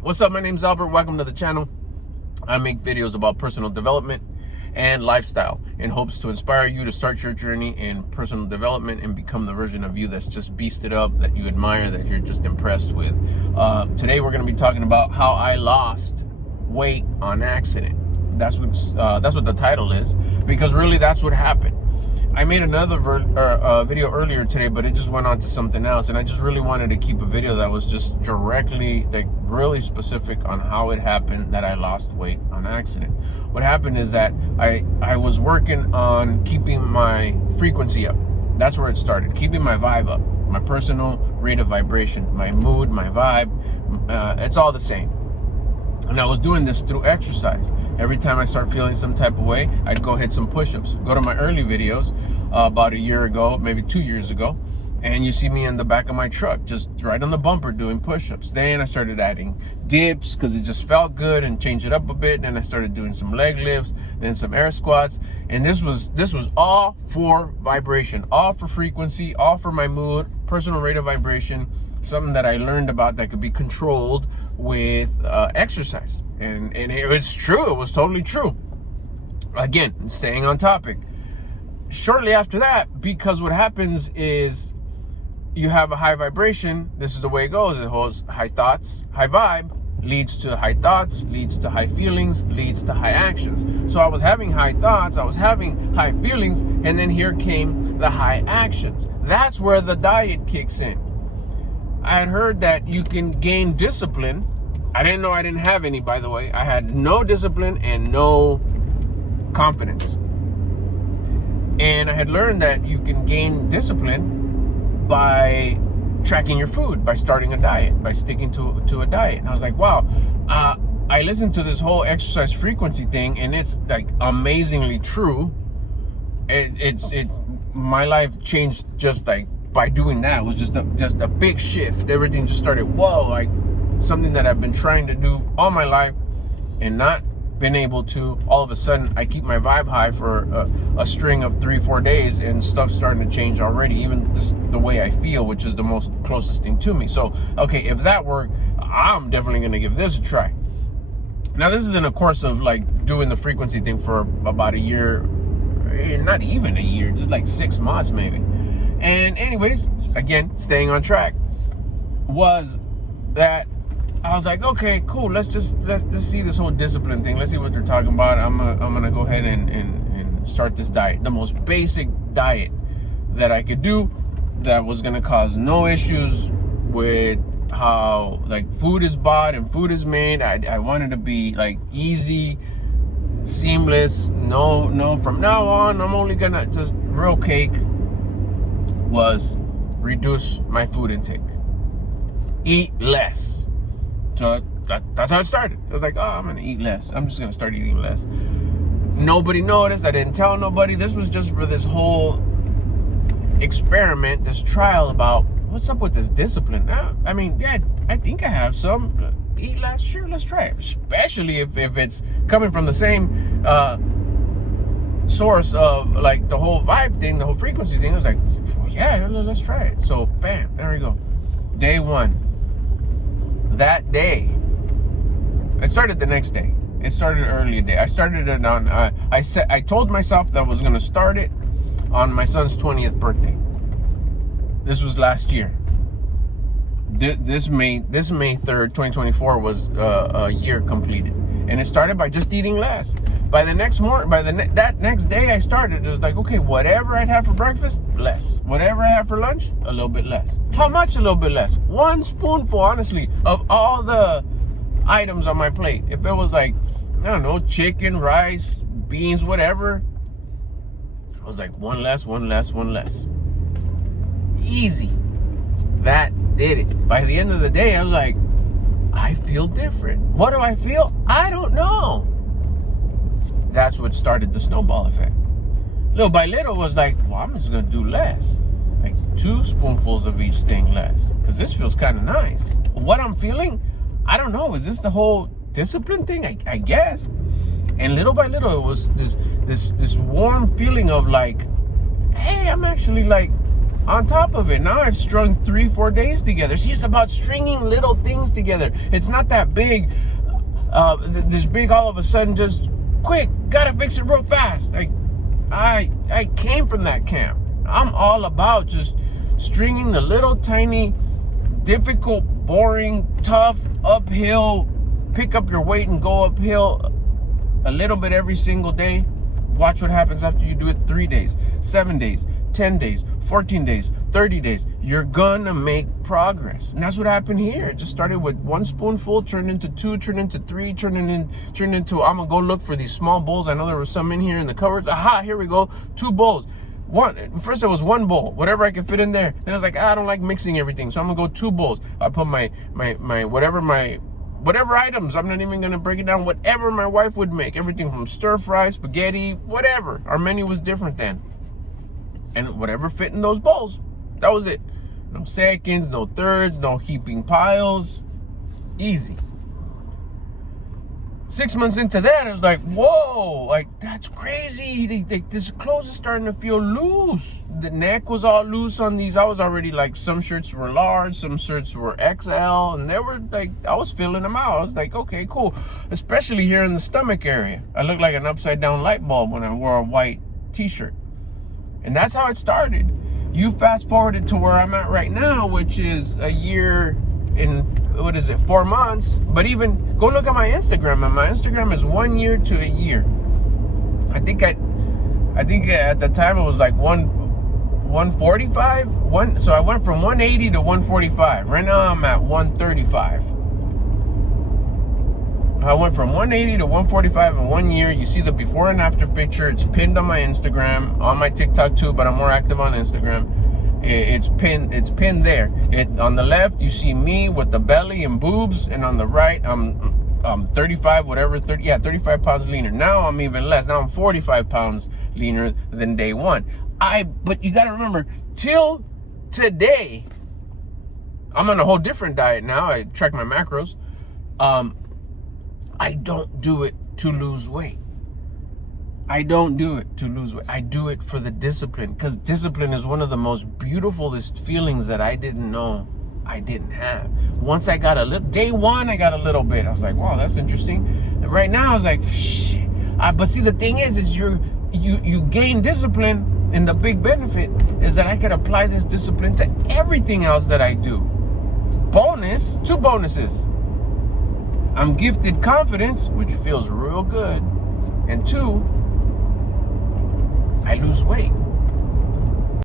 What's up? My name's Albert. Welcome to the channel. I make videos about personal development and lifestyle in hopes to inspire you to start your journey in personal development and become the version of you that's just beasted up, that you admire, that you're just impressed with. Today we're going to be talking about how I lost weight on accident. That's what the title is, because really that's what happened. I made another video earlier today, but it just went on to something else, and I just really wanted to keep a video that was just directly, really specific on how it happened that I lost weight on accident. What happened is that I was working on keeping my frequency up. That's where it started, keeping my vibe up, my personal rate of vibration, my mood, my vibe, it's all the same. And I was doing this through exercise. Every time I start feeling some type of way, I'd go hit some push-ups. Go to my early videos about a year ago, maybe 2 years ago, and you see me in the back of my truck, just right on the bumper doing push-ups. Then I started adding dips because it just felt good, and change it up a bit. Then I started doing some leg lifts, then some air squats. And this was all for vibration, all for frequency, all for my mood, personal rate of vibration, something that I learned about that could be controlled with exercise. And it's true. It was totally true. Again, staying on topic. Shortly after that, because what happens is you have a high vibration. This is the way it goes. It holds high thoughts, high vibe, leads to high thoughts, leads to high feelings, leads to high actions. So I was having high thoughts, I was having high feelings, and then here came the high actions. That's where the diet kicks in. I had heard that you can gain discipline. I didn't know I didn't have any, by the way. I had no discipline and no confidence. And I had learned that you can gain discipline by tracking your food, by starting a diet, by sticking to a diet. And I was like, wow, I listened to this whole exercise frequency thing, and it's like amazingly true. My life changed just like by doing that. It was just a big shift. Everything just started, whoa, like something that I've been trying to do all my life and not been able to. All of a sudden, I keep my vibe high for a string of 3-4 days, and stuff's starting to change already. Even the way I feel, which is the most closest thing to me. So, okay, if that worked, I'm definitely going to give this a try. Now, this is in a course of like doing the frequency thing for about a year, not even a year, just like 6 months maybe. And anyways, again, staying on track, was that I was like, okay, cool. Let's see this whole discipline thing. Let's see what they're talking about. I'm gonna go ahead and start this diet, the most basic diet that I could do, that was gonna cause no issues with how like food is bought and food is made. I wanted to be like easy, seamless. No, from now on, I'm only gonna just real cake. Was reduce my food intake, eat less. So that's how it started. I was like, oh, I'm gonna eat less. I'm just gonna start eating less. Nobody noticed. I didn't tell nobody. This was just for this whole experiment, this trial about what's up with this discipline. I mean, yeah, I think I have some. Eat less, sure, let's try it. Especially if it's coming from the same source of like the whole vibe thing, the whole frequency thing. I was like, well, yeah, let's try it. So bam, there we go. Day one. That day, it started the next day. It started early day. I started it on. I told myself that I was gonna start it on my son's 20th birthday. This was last year. This May 3rd, 2024 was a year completed, and it started by just eating less. By the next morning, that next day, I started. It was like, okay, whatever I'd have for breakfast, less. Whatever I have for lunch, a little bit less. How much? A little bit less. 1 spoonful, honestly, of all the items on my plate. If it was like, I don't know, chicken, rice, beans, whatever, I was like, one less. Easy. That did it. By the end of the day, I was like, I feel different. What do I feel? I don't know. That's what started the snowball effect. Little by little was like, well, I'm just gonna do less, like 2 spoonfuls of each thing less, because this feels kind of nice. What I'm feeling, I don't know. Is this the whole discipline thing? I guess. And little by little, it was this warm feeling of like, hey, I'm actually like on top of it. Now I've strung 3-4 days together. See, it's about stringing little things together. It's not that big, this big all of a sudden, just quick, gotta fix it real fast. Like, I came from that camp. I'm all about just stringing the little tiny, difficult, boring, tough, uphill, pick up your weight and go uphill a little bit every single day. Watch what happens after you do it 3 days, 7 days, 10 days, 14 days, 30 days. You're gonna make progress. And that's what happened here. It just started with 1 spoonful, turned into 2, turned into 3, turned into, I'm gonna go look for these small bowls. I know there was some in here in the cupboards. Aha, here we go, 2 bowls. First it was 1 bowl, whatever I could fit in there. Then I was like, I don't like mixing everything, so I'm gonna go 2 bowls. I put my whatever items, I'm not even gonna break it down, whatever my wife would make, everything from stir fry, spaghetti, whatever. Our menu was different then. And whatever fit in those bowls, that was it. No seconds, no thirds, no heaping piles. Easy. 6 months into that, it was like, whoa, like, that's crazy. This clothes is starting to feel loose. The neck was all loose on these. I was already like, some shirts were large, some shirts were XL, and they were like, I was filling them out. I was like, okay, cool. Especially here in the stomach area. I looked like an upside down light bulb when I wore a white t-shirt. And that's how it started. You fast forwarded to where I'm at right now, which is a year in, 4 months. But even go look at my Instagram, and my Instagram is 1 year to a year. I think at the time it was like 145. So I went from 180 to 145. Right now I'm at 135. I went from 180 to 145 in 1 year. You see the before and after picture. It's pinned on my Instagram, on my TikTok too, but I'm more active on Instagram. It's pinned there. On the left, you see me with the belly and boobs, and on the right, I'm 35, 35 pounds leaner. Now I'm even less. Now I'm 45 pounds leaner than day one. But you gotta remember, till today, I'm on a whole different diet now. I track my macros. I don't do it to lose weight. I don't do it to lose weight. I do it for the discipline, because discipline is one of the most beautifulest feelings that I didn't know I didn't have. Once I got day one, I got a little bit. I was like, wow, that's interesting. And right now, I was like, shit. But see, the thing is you gain discipline, and the big benefit is that I could apply this discipline to everything else that I do. 2 bonuses. I'm gifted confidence, which feels real good. And 2, I lose weight.